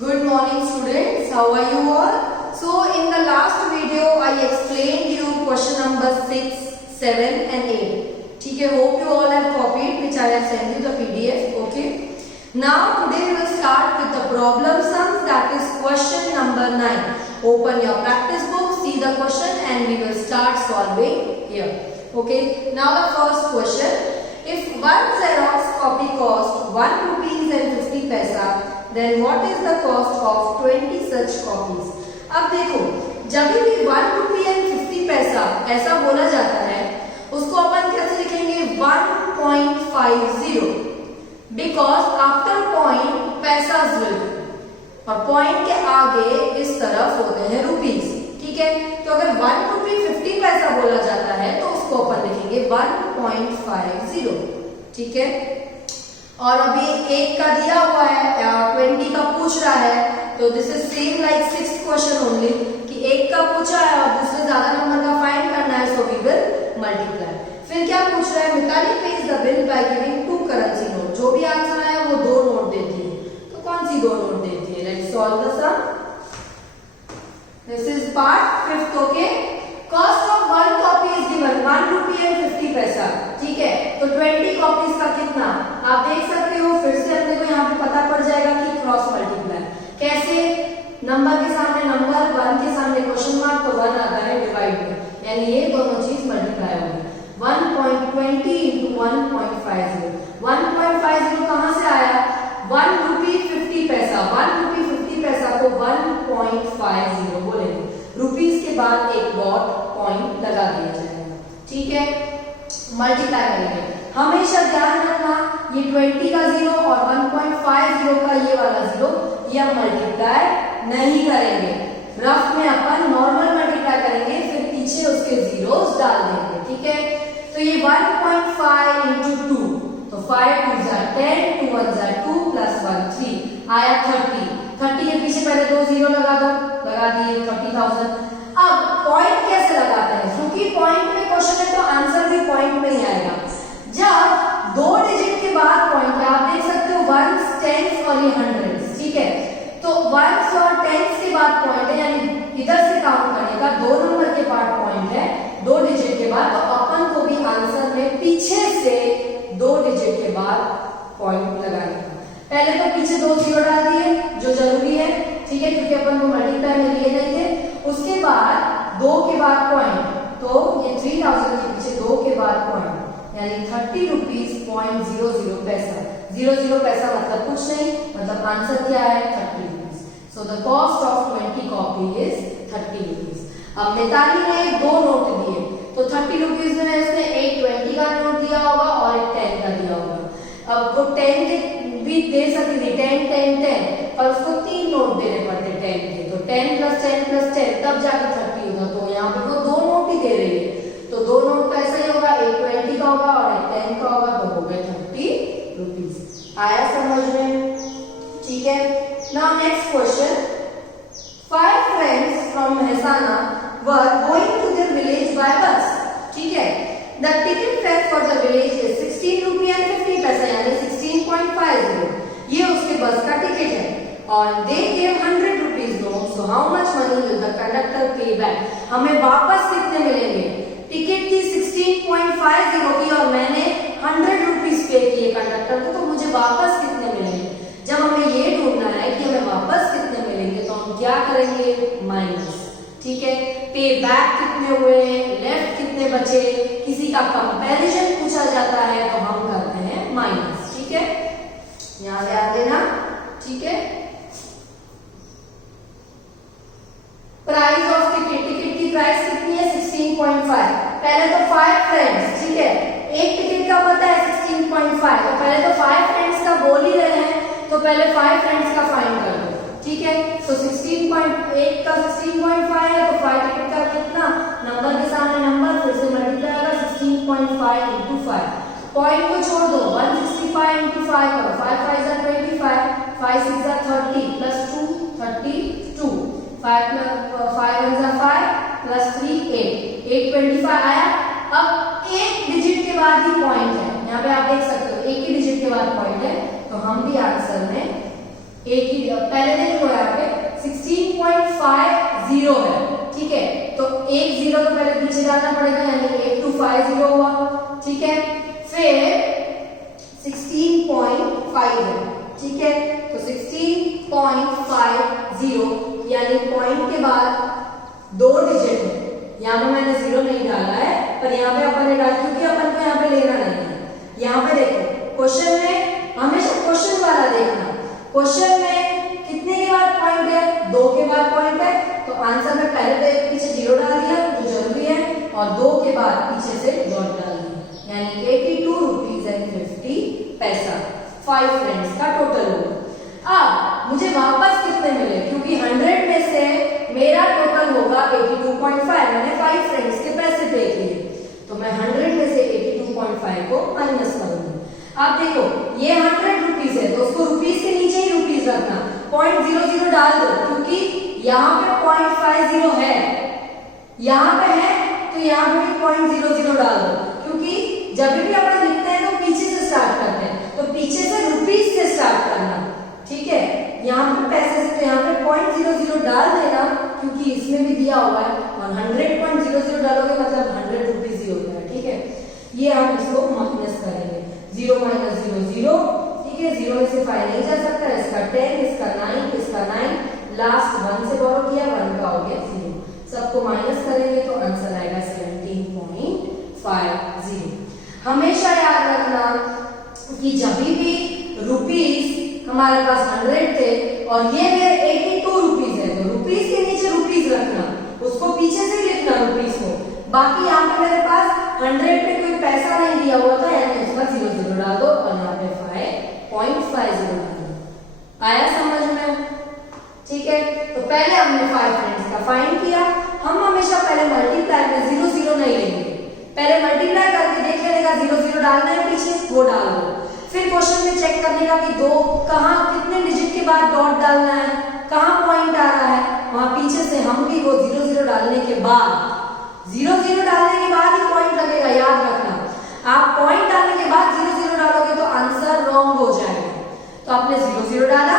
Good morning students, how are you all? So in the last video I explained you question number 6, 7 and 8. ठीक है, hope you all have copied which I have sent you the PDF. Okay. Now today we will start with the problem sums, that is question number 9. Open your practice book, see the question and we will start solving here. Okay. Now the first question. If one Xerox copy cost 1 rupees and 50 paisa, then what is the cost of 20 such copies? अब देखो, जब भी 1 rupee and 50 पैसा ऐसा बोला जाता है, उसको अपन कैसे लिखेंगे? 1.50, बिकॉज आफ्टर पॉइंट पैसा विल, और पॉइंट के आगे इस तरफ होते हैं रुपीज. ठीक है, तो अगर 1 रुपी 50 पैसा बोला जाता है तो उसको अपन लिखेंगे 1.50. ठीक है, और अभी एक का दिया हुआ है, 20 का पूछ रहा है, तो this is same like 6th question only कि एक का पूछा है और दूसरे ज्यादा नंबर का फाइंड करना है, सो वी विल मल्टीप्लाई. फिर क्या पूछ रहा है? Mitali pays the bill by giving 2 currency note. जो भी आंसर आया वो 2 नोट देती है, तो कौन सी 2 नोट देती है? Let's solve the sum. This is part 5th. Okay, cost of 1 copy is given 1 rupee and 50 paisa. ठीक है, तो 20 कॉपीज का कितना आप देख सकते हो. फिर से अपने को यहाँ पे पता पड़ जाएगा कि क्रॉस मल्टीप्लाई कैसे. नंबर के सामने नंबर, 1 के सामने क्वेश्चन मार्क, तो 1 आता है डिवाइड में, यानी ये दोनों चीज मल्टीप्लाई होगी. 1.20 into 1.50. 1.50 कहां से आया? 1 रुपी 50 पैसा. 1 रुपी 50 पैसा को 1.50 बोलेंगे. रुपीस के बाद एक डॉट पॉइंट लगा दिया जाएगा. ठीक है, मल्टीप्लाई करेंगे. हमेशा ध्यान रखना ये 20 का 0 और 1.50 का ये वाला 0 ये हम मल्टीप्लाई नहीं करेंगे. रफ में अपन नॉर्मल मल्टीप्लाई करेंगे, फिर पीछे उसके जीरोस डाल देंगे. ठीक है, तो ये 1.5 into 2, तो 5 2 जा 10, 2 1 जा 2 प्लस 1 3 आया 30. 30 के पीछे पहले 2 0 लगा दो, लगा दिए 30,000. अब पॉइंट कैसे लगाते हैं? क्योंकि पॉइंट में क्वेश्चन है तो आंसर भी पॉइंट में ही आएगा. जब 2 डिजिट के बाद पॉइंट है, आप देख सकते हो 1s 10s और ये 100s. ठीक है, तो 1s और 10s के बाद पॉइंट है, यानी इधर से काउंट करने का 2 नंबर के बाद पॉइंट है 2 डिजिट के बाद, तो अपन को भी आंसर में पीछे से 2 डिजिट के बाद पॉइंट लगाने का. पहले तो पीछे 2 0 डाल दिए जो जरूरी है. ठीक है, क्योंकि अपन को मल्टीप्लाई में लिए नहीं थे. उसके बाद 2 के बाद पॉइंट, तो ये 3000 के पीछे 2 के बाद पॉइंट, यानी 30 रुपीज 0.00 पैसा. 00 पैसा मतलब कुछ नहीं, मतलब आंसर क्या है? 30 rupees. So the cost of 20 copy is 30 rupees. अब मिताली ने 2 नोट दिए, तो 30 रुपीज में इसने एक 20 का नोट दिया होगा और एक 10 का दिया होगा. अब वो 10 के भी दे सकती थी, 10 10 10, पर उसको 3 नोट देने पड़ते 10 के, तो 10 + 10 + 10 तब जाकर 30 होगा. तो यहाँ पे वो 2 नोट ही दे रही है, तो 2 नोट का ऐसा ही होगा, एक 20 का होगा और एक 10 का होगा, तो हो गए 30 रुपीज. आया समझ में? ठीक है. Now next question. 5 friends from Mehsana were going to their village by bus. ठीक है, the ticket fare for the village is 16 रुपये and 50 पैसा, यानी 16.50. ये उसके बस का टिकट है और they gave 100 rupees note. So how much money will the conductor pay back? हमें वापस कितने मिलेंगे? टिकट थी 16.50 की और मैंने 100 रुपीज पे किए कंडक्टर को, तो मुझे वापस कितने मिलेंगे? जब हमें ये ढूंढना है कि हमें वापस कितने मिलेंगे, तो हम क्या करेंगे? माइनस. ठीक है, पे बैक कितने हुए, लेफ्ट कितने बचे, किसी का कंपैरिजन पूछा जाता है तो हम करते हैं माइनस. ठीक है, यहां ध्यान देना. ठीक है, प्राइस ऑफ टिकट. टिकट की प्राइस कितनी है? 16.5. पहले तो 5 फ्रेंड्स. ठीक है, एक टिकट का पता है 16.5, तो पहले तो 5 फ्रेंड्स का बोल ही रहे हैं, तो पहले 5 फ्रेंड्स का फाइंड कर दो. ठीक है, तो 16.1 का 16.5 है, तो 5 टिकट का कितना? नंबर के सामने नंबर, फिर से मल्टीप्लाई होगा 16.5 into 5. पॉइंट को छोड़ दो, 165 into 5 करो. 5 5 जा 25, 5 6 जा 30 प्लस 2 32, 5 1 जा 5 प्लस 3 8 825 आया. अब एक डिजिट के बाद ही पॉइंट है, यहाँ पे आप देख सकते हो एक ही डिजिट के बाद पॉइंट है, तो हम भी आंसर में एक ही पहले देख लो जीरो तो पहले पीछे डालना पड़ेगा, यानी 8250 हुआ, ठीक है। फिर 16.5 है, ठीक है, तो 16.50 यानी पॉइंट के बाद 2 डिजिट है। यहाँ पे मैंने 0 नहीं डाला है, पर यहाँ पे अपन ने डाला क्योंकि अपन को यहाँ पे लेना नहीं है। यहाँ पे देखो क्वेश्चन में हमेशा क्वेश्चन वाला देखना, क्वेश्चन में कितने के बाद पॉइंट है, 2 के बाद पॉइंट है, तो आंसर में पहले तो एक पीछे 0 डाल दिया जो जरूरी है, और 2 के बाद पीछे से डॉट डाल दिया, यानी 82.50 5 फ्रेंड्स का टोटल होगा। अब मुझे वापस कितने मिले, क्योंकि 100 में से मेरा टोटल होगा 82.5, मैंने 5 फ्रेंड्स के पैसे पे किए, तो मैं 100 में से 82.5 को माइनस करूंगी। अब देखो ये 100 रुपीज है, तो उसको रुपीज के नीचे ही रुपीज रखना, 0.00 डाल दो, क्योंकि यहाँ पे 0.50 है, यहाँ पे है, तो यहाँ पे भी 0.00 डाल दो, क्योंकि जब भी अपन लिखते हैं तो पीछे से स्टार्ट करते हैं, तो पीछे से रुपीज से स्टार्ट करना, ठीक है। यहाँ पे पैसे से, तो यहाँ पे 0.00 डाल देना, क्योंकि इसमें भी दिया हुआ है, और 100.00 डालोगे मतलब 100 रुपीज ही होता है, ठीक है। ये हम इसको माइनस करेंगे, 0 माइनस 0 0, ठीक है, 0 में से 5 नहीं जा सकता, इसका 10, इसका 9, इसका 9, लास्ट 1 से बोरो किया, 1 का हो गया 0, सबको माइनस करेंगे तो आंसर आएगा 17.50। हमेशा याद रखना कि जब भी रुपीज हमारे पास 100 थे और ये मेरे 82 रुपीज है, तो रुपीज के नीचे रुपीज रखना, उसको पीछे से लिखना रुपीज को, बाकी यहाँ पे मेरे पास 100 पे कोई पैसा नहीं दिया हुआ था, यानी उसका 00 डाल दो, और यहाँ पे 5.50 डाल दो। आया समझ में, ठीक है। तो पहले हमने 5 फ्रेंड्स का फाइंड किया। हम हमेशा पहले मल्टीप्लाई में 0 नहीं लेंगे, पहले मल्टीप्लाई करके देख लेने का 0 डालना है पीछे, वो डाल दो। फिर क्वेश्चन में चेक करने का कि 2 कहाँ कितने डिजिट के बाद डॉट डालना है, कहाँ पॉइंट आ रहा है, वहां पीछे से हम भी वो 0 डालने के बाद 0 डालने के बाद ही पॉइंट लगेगा, याद रखना। आप पॉइंट डालने के बाद 0 डालोगे तो आंसर रॉन्ग हो जाएगा। तो आपने 0 डाला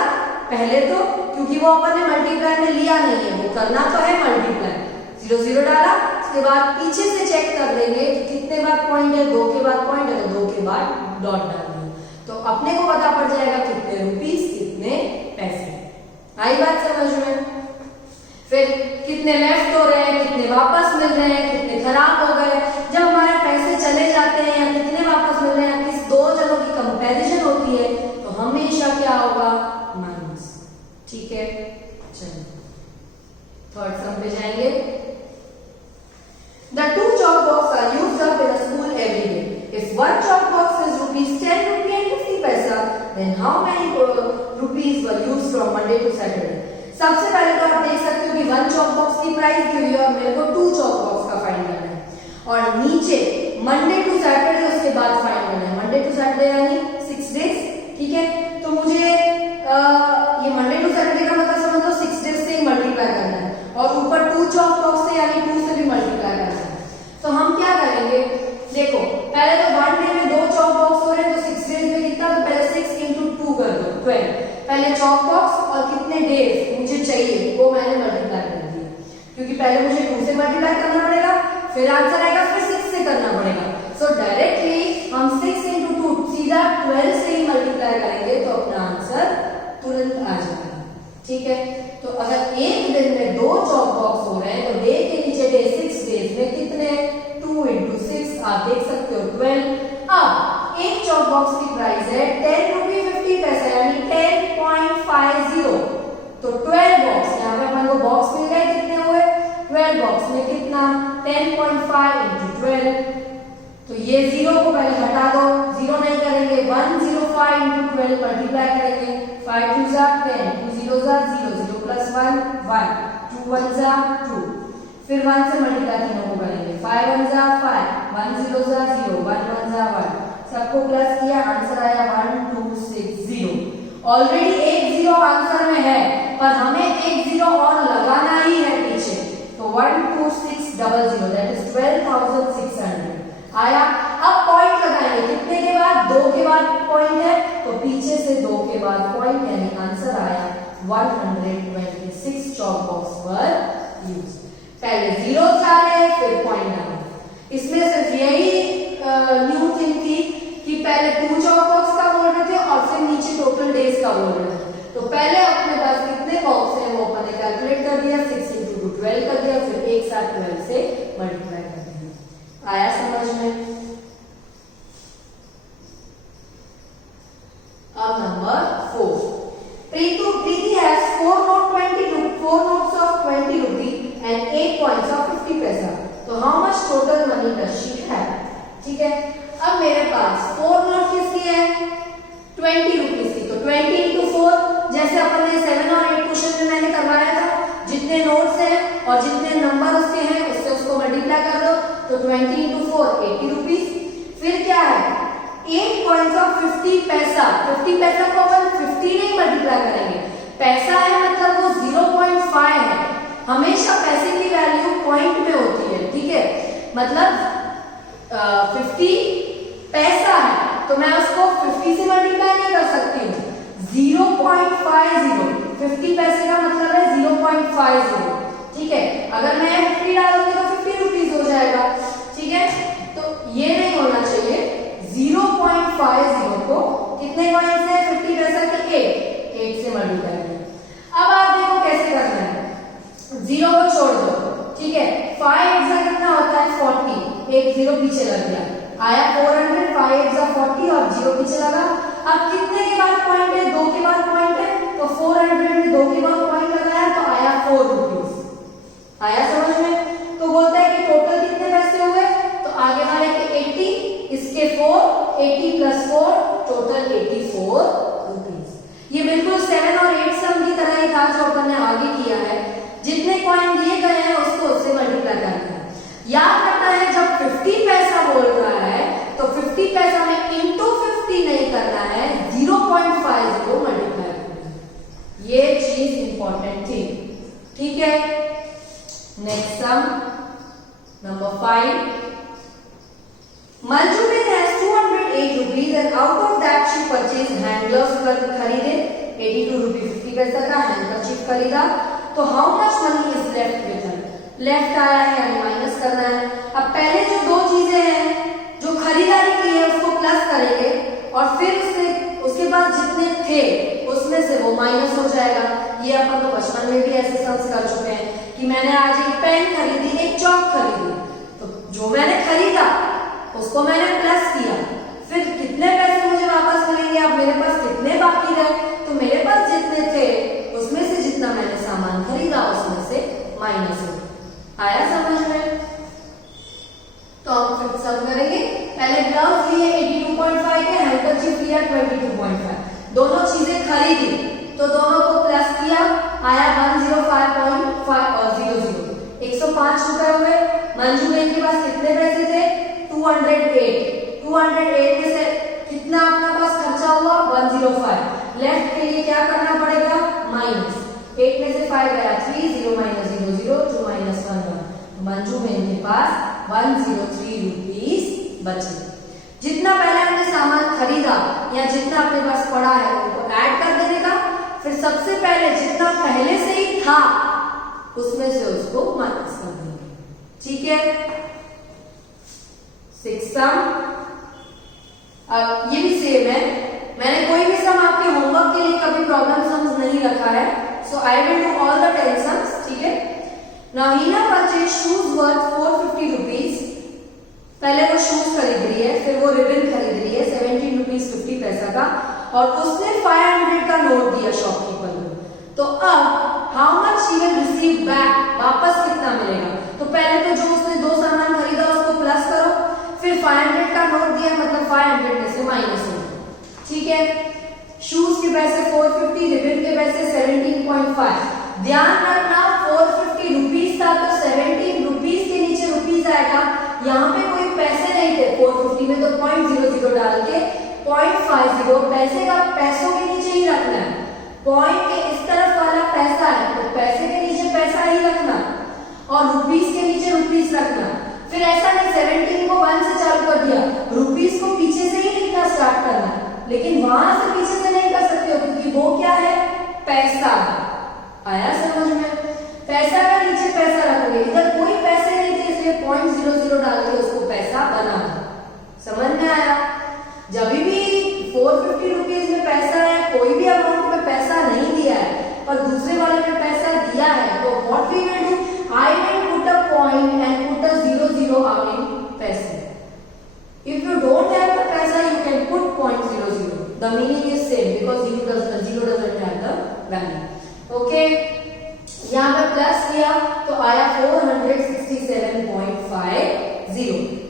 पहले, तो क्योंकि वो अपन ने मल्टीप्लाई में लिया नहीं है, वो करना तो है मल्टीप्लाई, 0 डाला, उसके बाद पीछे से चेक कर लेंगे कि कितने बाद पॉइंट है, 2 के बाद पॉइंट है, तो 2 के बाद डॉट डाल देंगे, तो अपने को पता पड़ जाएगा कितने रुपीस कितने पैसे। आई बात समझ में। फिर कितने लेफ्ट हो रहे हैं, कितने वापस मिल रहे हैं, कितने खराब हो गए, जब हमारे पैसे चले जाते हैं या कितने वापस मिल रहे हैं, किस 2 जगहों की कंपैरिजन होती है, तो हमेशा क्या होगा, माइनस, ठीक है। चलिए थर्ड सम पे जाएंगे। The 2 chalk box are used up in a school every day. If one chalk box is rupees 10 rupee and 50 paisa, then how many rupees were used from Monday to Saturday? सबसे पहले तो आप देख सकते हो कि 1 chalk box की price दी हुई है और मेरे को 2 chalk box का फाइंड करना है, और नीचे मंडे टू सैटरडे उसके बाद फाइंड करना है। मंडे टू सैटरडे यानी 6 डेज, ठीक है। तो मुझे ये मंडे टू सैटरडे का मतलब समझ लो 6 डेज से ही मल्टीप्लाई करना है, और ऊपर 2 chalk box से यानी 2 से भी मल्टीप्लाई करना है। तो हम क्या करेंगे, देखो पहले तो 1 डे में 2 chalk box हो रहे हैं, तो 6 डेज में कितना, तो पहले 6 into 2 कर दो 12। पहले chalk box और कितने डेज मुझे चाहिए वो मैंने मल्टीप्लाई कर दिया, क्योंकि पहले मुझे 2 से मल्टीप्लाई करना पड़ेगा, फिर आंसर आएगा, फिर 6 से करना पड़ेगा। सो डायरेक्टली हम 6 into 2 सीधा 12 से ही मल्टीप्लाई करेंगे, तो अपना आंसर तुरंत आ जाएगा, ठीक है। तो अगर एक दिन में 2 chalk box हो रहे हैं, तो डे के नीचे डे 6 डेज में कितने, 2 into 6, आप देख सकते हो 12। अब एक chalk box की प्राइस है 10 रुपये 50 पैसा, यानी 10.50, तो 12 बॉक्स, यहाँ पे अपन को बॉक्स मिल गए, कितने हुए 12 बॉक्स में कितना, 10.5 into 12, तो ये 0 को पहले हटा दो, 0 नहीं करेंगे, 105 into 12 मल्टीप्लाई करेंगे, 5 2 जा 10, 2 0 जा 0, 0 plus 1 1, 2 1 जा 2, फिर 1 से मल्टीप्लाई तीनों को करेंगे, 5 1 जा 5, 1 0 जा 0, 1 1 जा 1, सबको प्लस किया, आंसर आया 1260। ऑलरेडी एक 0 आंसर में है, पर हमें एक 0 और लगाना ही है पीछे, तो 12600, दैट इज 12,600 आया। अब पॉइंट लगाएंगे, कितने के बाद, 2 के बाद पॉइंट है, तो पीछे से 2 के बाद पॉइंट, यानी आंसर आया 126 chalk box वर यूज। पहले जीरो आ रहे फिर पॉइंट डालो। इसमें सिर्फ यही न्यू थिंग थी कि पहले टू जॉब वर्क्स का बोल रहे थे और फिर नीचे टोटल डेज का बोल रहे थे। तो पहले अपने पास कितने बॉक्स हैं वो अपन ने कैलकुलेट कर दिया, 6 × 2 12 कर दिया, फिर एक साथ 12 से मल्टीप्लाई कर दिया। आया समझ में? अब number 4, Preeti has 4 notes of 20 rupee and 8 coins of 50 paisa. तो how much total money does she have? ठीक है, अब मेरे पास 4 नोट किसकी है? 20 रुपीस की। तो 20 × 4, जैसे अपन ने 7 और 8 क्वेश्चन में मैंने करवाया था, जितने नोट्स हैं और जितने नंबर उसके हैं उससे उसको मल्टीप्लाई कर दो। तो 20 × 4 80 रुपीस। फिर क्या है? 8 कॉइन्स ऑफ 50 पैसा। 50 पैसा को अपन 50 नहीं मल्टीप्लाई करेंगे, पैसा है मतलब वो 0.5 है। हमेशा पैसे की वैल्यू पॉइंट में होती है, ठीक है? मतलब 50 पैसा है तो मैं उसको 50 से मल्टीप्लाई नहीं कर सकती हूँ। 0.50, 50 पैसे का मतलब है 0.50, ठीक है? अगर मैं 50 डालूंगी तो 50 रुपीस हो जाएगा, ठीक है? तो ये नहीं होना चाहिए। 0.50 को कितने कॉइन्स है 50 पैसा के? 8 से मल्टीप्लाई करें। अब आप देखो कैसे करना है। 0 को छोड़ दो, ठीक है? 5 8 कितना होता है? 40, एक 0 पीछे लग गया, आया 400। 5 8 40 और 0 पीछे लगा। अब कितने के बाद पॉइंट है? 2 के बाद पॉइंट है, तो 400 में 2 के बाद पॉइंट लगाया तो आया 4 रुपीस। आया समझ में? तो बोलता है कि टोटल कितने पैसे हुए? तो आगे वाले के 80, इसके 4, 80 + 4 टोटल 84 रुपीस। ये बिल्कुल 7 और 8 सम की तरह ही था जो अपन ने आगे किया है। जितने कॉइन दिए गए हैं उसको उससे मल्टीप्लाई करना है। याद रखना है जब 50 पैसा बोल रहा है तो 50 पैसा में इंटू 50 नहीं करना है, 0.50 मल्टीप्लाई करना है। ये चीज इंपॉर्टेंट थी, ठीक है? Next sum number 5, Manju has 208 rupees and out of that she purchased hand gloves खरीदे, 82 रुपये 50 पैसा का हैंडकरचीफ खरीदा। तो how much money is left with her? Left आया है यानी माइनस करना है। अब पहले जो दो चीजें हैं जो खरीदारी की है उसको प्लस करेंगे और फिर उसके बाद जितने थे उसमें से वो माइनस हो जाएगा। ये अपन तो बचपन में भी ऐसे सम्स कर चुके हैं कि मैंने आज एक पेन खरीदी, एक चौक खरीदी, तो जो मैंने खरीदा उसको मैंने प्लस किया, फिर कितने पैसे मुझे वापस मिलेंगे? अब मेरे पास कितने बाकी रहे? तो मेरे पास जितने थे उसमें से जितना मैंने सामान खरीदा उसमें से माइनस हो। आया समझ में? तो हम फिर सब करेंगे। पहले ग्लव्स लिए 82.5 के, हैंडकरचीफ लिया 22.5, दोनों चीजें खरीदी तो दोनों को प्लस किया, आया 105.00, 105 रुपए हुए। मंजू बहन के पास कितने पैसे थे? 208 में से कितना अपना पास खर्चा हुआ? 105। लेफ्ट के लिए क्या करना पड़ेगा? माइनस। 8 में से 5 गया, 3 0 -0 0 2 -1 1। मंजू बहन के पास 103 रुपीस बचे। जितना पहले हमने सामान खरीदा या जितना अपने पास पड़ा है उनको ऐड कर देने का, फिर सबसे पहले जितना पहले से ही था उसमें से उसको माइनस कर देंगे, ठीक है? 6 सम। अब ये भी सेम है, मैंने कोई भी सम आपके होमवर्क के लिए कभी प्रॉब्लम सम्स नहीं रखा है, so I will do all the 10 sums, ठीक है? Now Heena purchase shoes worth 450 rupees. पहले वो शूज खरीद रही है, फिर वो रिबन खरीद रही है 17 रुपीस 50 पैसा का, और उसने 500 का नोट दिया शॉपकीपर को। तो अब how much she will receive back? वापस कितना मिलेगा? तो पहले तो जो उसने दो सामान खरीदा उसको प्लस करो, फिर 500 का नोट दिया मतलब 500 में से माइनस हो, ठीक है? शूज के पैसे 450, रिबन के पैसे 17.5। ध्यान रखना 450 रुपीस था तो 17 रुपीस के नीचे रुपीस आएगा, यहाँ पे कोई पैसे नहीं थे 450 में, तो 0.00 डाल के 0.50 पैसे का पैसों के नीचे ही रखना है। पॉइंट के इस तरफ वाला पैसा है तो पैसे के नीचे पैसा ही रखना और रुपीस के नीचे रुपीस रखना। फिर ऐसा नहीं 17 को 1 से चालू कर दिया, रुपीस को पीछे से ही लिखना स्टार्ट करना, लेकिन वहां से पीछे से नहीं कर सकते हो क्योंकि वो क्या है? पैसा। आया समझ में? पैसा का नीचे पैसा रखोगे, इधर the meaning is same because zero doesn't have the value. Okay, यहाँ पे प्लस किया तो आया 467.50।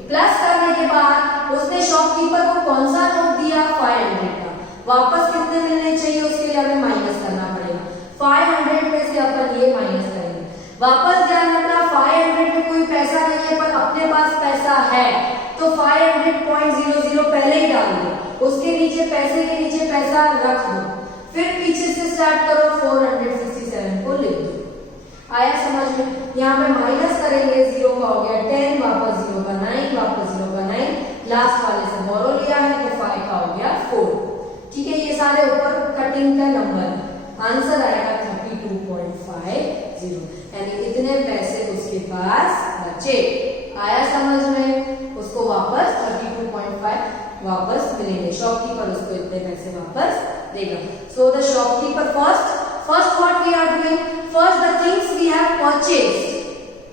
प्लस करने के बाद उसने शॉपकीपर को कौन सा नोट दिया, 500 का। वापस कितने मिलने चाहिए उसके लिए हमें माइनस करना पड़ेगा। 500 में से अपन ये माइनस करेंगे। वापस ध्यान रखना 500 में कोई पैसा नहीं है पर अपने पास पैसा है तो 500.00 पहले ही डाल दो, उसके नीचे पैसे के नीचे पैसा रख दो, फिर पीछे से स्टार्ट करो 467 को लिख दो। आया समझ में? यहाँ पे माइनस करेंगे, 0 का हो गया 10, वापस 0 का 9, वापस 0 का 9, लास्ट वाले से बोरो लिया है तो 5 का हो गया 4। ठीक है, ये सारे ऊपर कटिंग का नंबर, आंसर आएगा 32.50, यानी इतने पैसे उसके पास बचे। आया समझ में? उसको वापस 32.5 वापस मिलेंगे, शॉपकीपर उसको इतने पैसे वापस देगा। So the shopkeeper first what we are doing, first the things we have purchased,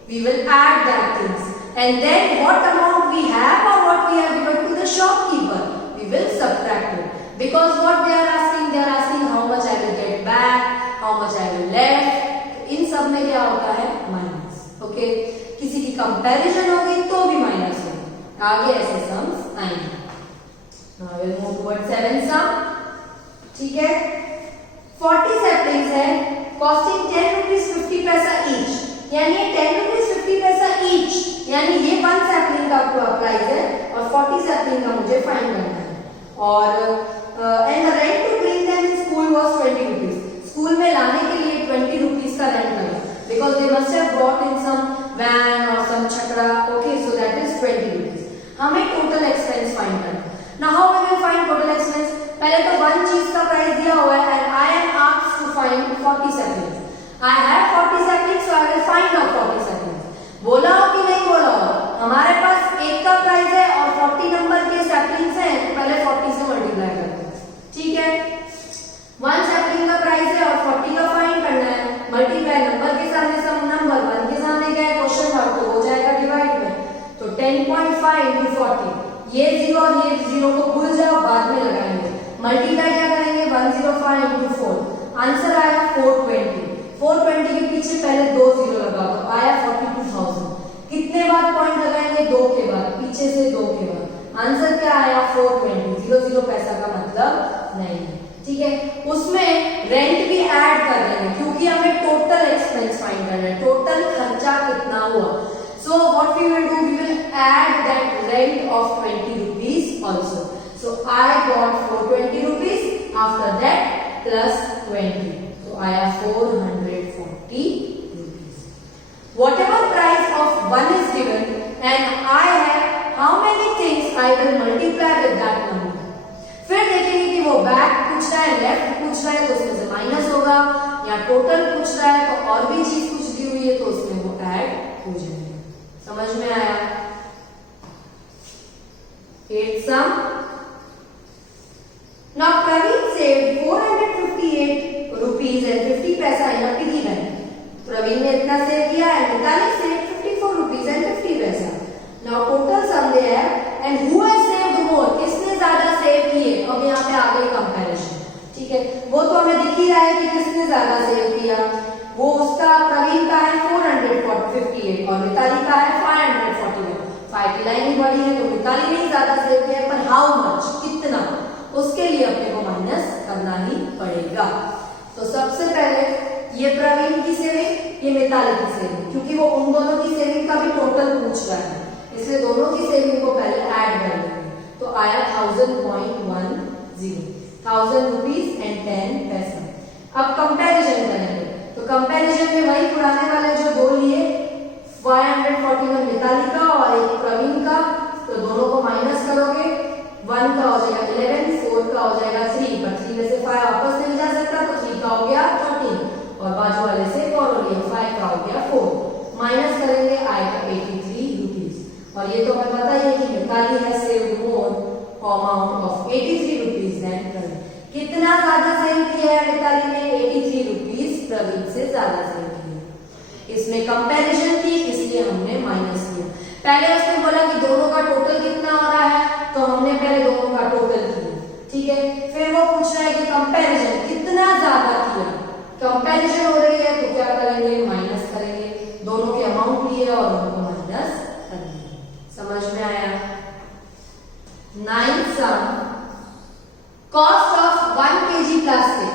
we will add that things, and then what amount we have or what we have given to the shopkeeper, we will subtract it, because what they are asking how much I will get back, how much I will left, इन सब में क्या होता है, minus. Okay, किसी की comparison होगी तो भी माइनस होगी, आगे ऐसे सम्स आएंगे। Now we will move towards 7 sum। ठीक है, 40 saplings है, कॉस्टिंग 10 रुपीज 50 पैसा ईच, यानी 10 रुपीज 50 पैसा ईच, यानी ये 1 सैपलिंग का प्राइस है और 40 सैपलिंग का मुझे फाइंड करना है। और and the rent to bring them in school was 20 rupees, school में लाने के लिए 20 रुपीज का रेंट लगा, because they must have brought in some van और सम छकड़ा। Okay, so that is 20 rupees. हमें टोटल एक्सपेंस फाइंड करना है। Now how we will find total expense? पहले तो 1 चीज का प्राइस दिया हुआ है and I am asked to find 40 saplings। I have 40 saplings, so I will find out 40 saplings। बोला हो कि नहीं बोला हो, हमारे पास एक का प्राइस है और 40 नंबर के saplings हैं, तो पहले 40 से मल्टीप्लाई करते हैं। ठीक है, 1 sapling का प्राइस है और 40 का फाइंड करना है, मल्टीप्लाई नंबर के सामने सम नंबर, 1 के सामने क्या है, क्वेश्चन मार्क, तो हो जाएगा डिवाइड में, तो 10.5 into 40, ये 0 और ये 0 को भूल जाओ, बाद में लगाएंगे। मल्टीप्लाई क्या करेंगे, 105 into 4, आंसर आया 420। 420 के पीछे पहले 2 0 लगाओ तो आया 42,000। कितने बाद पॉइंट लगाएंगे, 2 के बाद, पीछे से 2 के बाद, आंसर क्या आया 420। 0 पैसा का मतलब नहीं है। ठीक है, उसमें रेंट भी ऐड कर देंगे क्योंकि हमें टोटल एक्सपेंस फाइंड करना है, टोटल खर्चा कितना हुआ। So what we will do, we will add that rent of 20 rupees also. So I got 420 rupees, after that plus 20, so I have 440 rupees. Whatever price of 1 is given and I have how many things I will multiply with that number. फिर देखेंगे कि वो back पूछ रहा है, left पूछ रहा है तो उसमें से माइनस होगा, या टोटल पूछ रहा है तो और भी चीज कुछ दी हुई है तो उसमें वो ऐड हो जाएगा। समझ में आया? 8th sum। Now Praveen saved 458 rupees and 50 paisa in a piggy bank. Praveen ने इतना सेव किया and Mitali saved 54 rupees and 50 paisa. Now total sum there and who has saved more? किसने ज्यादा सेव किए? अब यहाँ पे आ गई कंपैरिजन। ठीक है, वो तो हमें दिख ही रहा है कि किसने ज्यादा सेव किया। वो उसका प्रवीण का है 458 और मिताली का है 541। 5 की लाइन ही बड़ी है तो मिताली ने ज्यादा सेव किया, पर हाउ मच, कितना, उसके लिए अपने को माइनस करना ही पड़ेगा। तो सबसे पहले ये प्रवीण की सेविंग, ये मिताली की सेविंग, क्योंकि वो उन दोनों की सेविंग का भी टोटल पूछ रहा है, इसलिए दोनों की सेविंग को पहले ऐड कर देंगे। तो आया 1000.10 रुपीज एंड 10 पैसा। अब कंपैरिजन करेंगे तो कंपैरिजन में वही पुराने वाले जो दो लिए, 541 मिताली का और एक प्रवीण का, तो दोनों को माइनस करोगे, 1 का हो जाएगा 11, 4 का हो जाएगा 3, पर 3 में से 5 वापस नहीं जा सकता तो 3 का हो गया 13 और बाजू वाले से 4 हो गया, 5 का हो गया 4, माइनस करेंगे आएगा 83 रुपीज। और ये तो हमें पता ही है कि मिताली है saved more amount of 83 rupees than Praveen. कितना ज्यादा सेव किया है मिताली ने, 83 रुपीज प्रवीण से ज्यादा सेव किया। इसमें कंपैरिजन थी इसलिए हमने माइनस किया। पहले उसने बोला कि दोनों का टोटल कितना हो रहा है, तो हमने पहले दोनों का टोटल किया। ठीक है, फिर वो कंपैरिजन कितना ज्यादा किया, कंपैरिजन हो रही है तो क्या करेंगे, माइनस करेंगे, दोनों के अमाउंट लिए और उनको माइनस करेंगे। समझ में आया? 9th sum, cost of 1 kg plastic.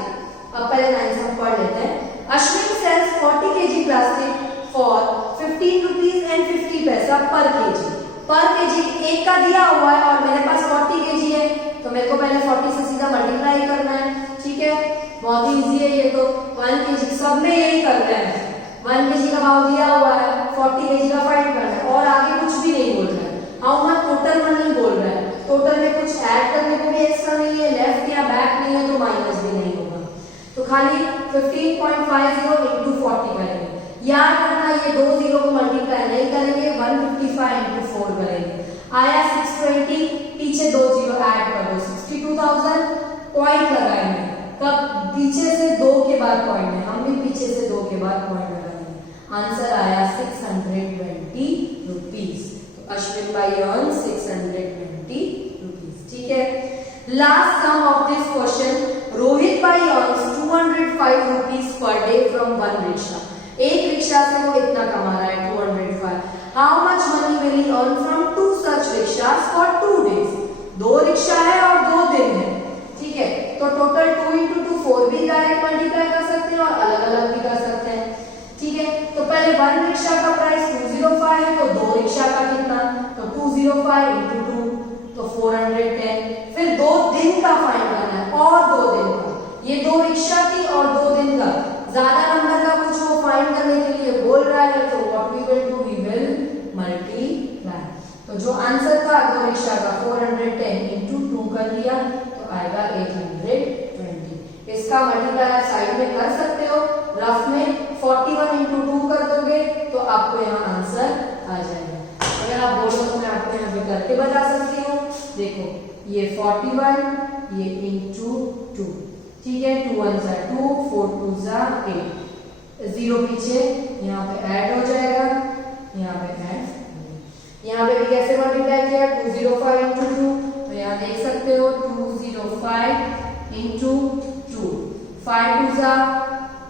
अब पहले 9th सम पढ़ लेते हैं। Ashwin sells 40 kg plastic for 15 rupees and 50 paisa पर केजी। पर केजी एक का दिया हुआ है और मेरे पास 40 kg है, तो मेरे को पहले 40 से सीधा मल्टीप्लाई करना है। ठीक है, बहुत ही इजी है ये तो। 1 kg सब में यही करते हैं, 1 kg का भाव दिया हुआ है, 40 kg का फाइंड करना है और आगे कुछ भी नहीं बोल रहा है। हाउ मच टोटल मनी बोल रहा है, टोटल में कुछ ऐड करने को भी एक्स्ट्रा नहीं है, लेफ्ट या बैक नहीं है तो माइनस भी नहीं होगा, तो खाली 15.50 इंटू 40 करेंगे। याद रखना ये दो जीरो को मल्टीप्लाई नहीं करेंगे, 155 इंटू 4 करेंगे, आया 620, पीछे दो जीरो ऐड कर दो 62,000, पॉइंट लगाएंगे। कब? पीछे से दो के बाद पॉइंट है, हम भी पीछे से दो के बाद पॉइंट लगाएंगे। आंसर आया 620 रुपीज। तो अश्विन भाई अर्न 620 रुपीज। ठीक है, last sum of this question, Rohit भाई earns 205 rupees per day from 1 rickshaw. एक रिक्शा से वो इतना कमा रहा है 205। How much money will he earn from 2 such rickshaws for 2 days. 2 rickshaw है और 2 दिन है। ठीक है, तो टोटल 2 इंटू 2 4 भी डायरेक्ट मल्टीप्लाई कर सकते हैं और अलग अलग भी कर सकते हैं। ठीक है, तो पहले 1 रिक्शा का प्राइस 205 है, तो 2 रिक्शा का कितना, तो 205 इंटू 2 तो 410। फिर 2 दिन का फाइंड करना है और 2 दिन का, ये 2 रिक्शा की और 2 दिन का, ज्यादा नंबर का कुछ वो फाइंड करने के लिए बोल रहा है, तो what we will do, we will multiply. तो जो आंसर था 2 रिक्शा का 410 इंटू 2 कर लिया तो आएगा 820। इसका मल्टीप्लाई आप साइड में कर सकते हो, रफ में 41 इंटू 2 कर दोगे तो आपको यहाँ आंसर आ जाएगा। अगर आप बोलो तो मैं आपको यहाँ पे करके बता सकती हूँ। देखो ये 41, ये इंटू 2, ठीक है, 2 1 जा 2, 4 2 जा 8, 0 पीछे यहाँ पे ऐड हो जाएगा, यहाँ पे ऐड, यहाँ पे भी कैसे मल्टीप्लाई किया 205 इंटू 2, तो यहाँ देख सकते हो 205 इंटू 2, 5 2 जा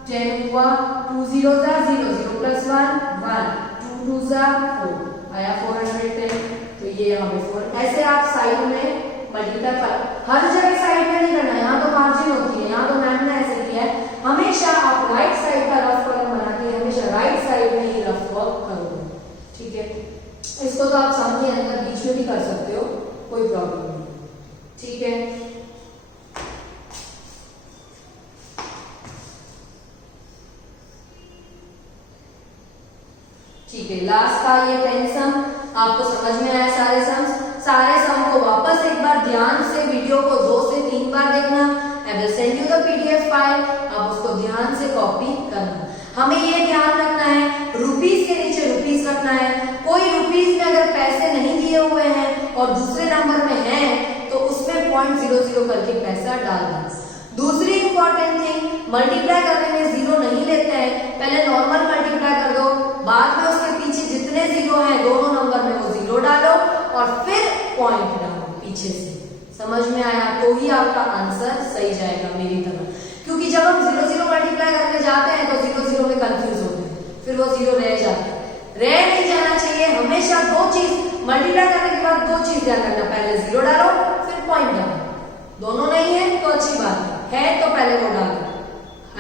10 हुआ, 2 0 जा 0, 0 प्लस 1 1, 2 2 जा 4, आया 410। तो ये यहाँ पे 4, ऐसे आप साइड में मल्टीप्लाई कर, हर जगह साइड में नहीं करना है, यहाँ तो मार्जिन होती है, यहाँ तो मैम ने ऐसे किया है। हमेशा आप राइट साइड का रफ कॉलम बना के हमेशा राइट साइड में ही रफ वर्क करोगे। ठीक है, इसको तो आप सामने अंदर बीच में भी कर सकते हो, कोई प्रॉब्लम नहीं। ठीक है, ठीक है, लास्ट का ये 10 सम आपको समझ में आया। सारे सम को वापस एक बार ध्यान से वीडियो को 2 से 3 बार देखना। I will send you the PDF file, आप उसको ध्यान से कॉपी करना। हमें ये ध्यान रखना है रुपीस के नीचे रुपीस रखना है। कोई रुपीस में अगर पैसे नहीं दिए हुए हैं और दूसरे नंबर में है तो उसमें 0.00 करके पैसा डाल दें। दूसरी इंपॉर्टेंट थिंग, मल्टीप्लाई करने में 0 नहीं लेते हैं, पहले नॉर्मल मल्टीप्लाई कर दो, बाद में उसके पीछे जितने 0 हैं दोनों नंबर में वो 0 डालो और फिर पॉइंट डालो पीछे से। समझ में आया? तो ही आपका आंसर सही जाएगा मेरी तरह, क्योंकि जब हम 0 0 मल्टीप्लाई करने जाते हैं तो 0 0 में कंफ्यूज होते हैं, फिर वो 0 रह जाता है। रह नहीं जाना चाहिए, हमेशा 2 चीज मल्टीप्लाई करने के बाद 2 चीज ध्यान रखना, पहले 0 डालो फिर पॉइंट डालो। दोनों नहीं है तो अच्छी बात है तो पहले वो डालो।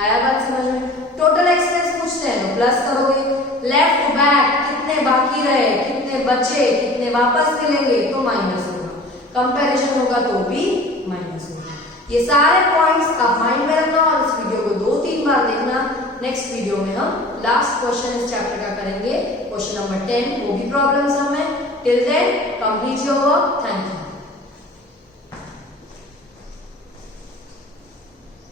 आया बात समझ में? टोटल एक्सपेंस पूछते हैं तो प्लस करोगे, लेफ्ट टू बैक कितने बाकी रहे, कितने बचे, कितने वापस मिलेंगे तो माइनस होगा, कंपैरिजन होगा तो भी माइनस होगा। ये सारे पॉइंट्स आप माइंड में रखना और इस वीडियो को 2-3 बार देखना। नेक्स्ट वीडियो में हम लास्ट क्वेश्चन इस चैप्टर का करेंगे, क्वेश्चन नंबर 10, वो भी प्रॉब्लम सम है। Till then complete your work. Thank you.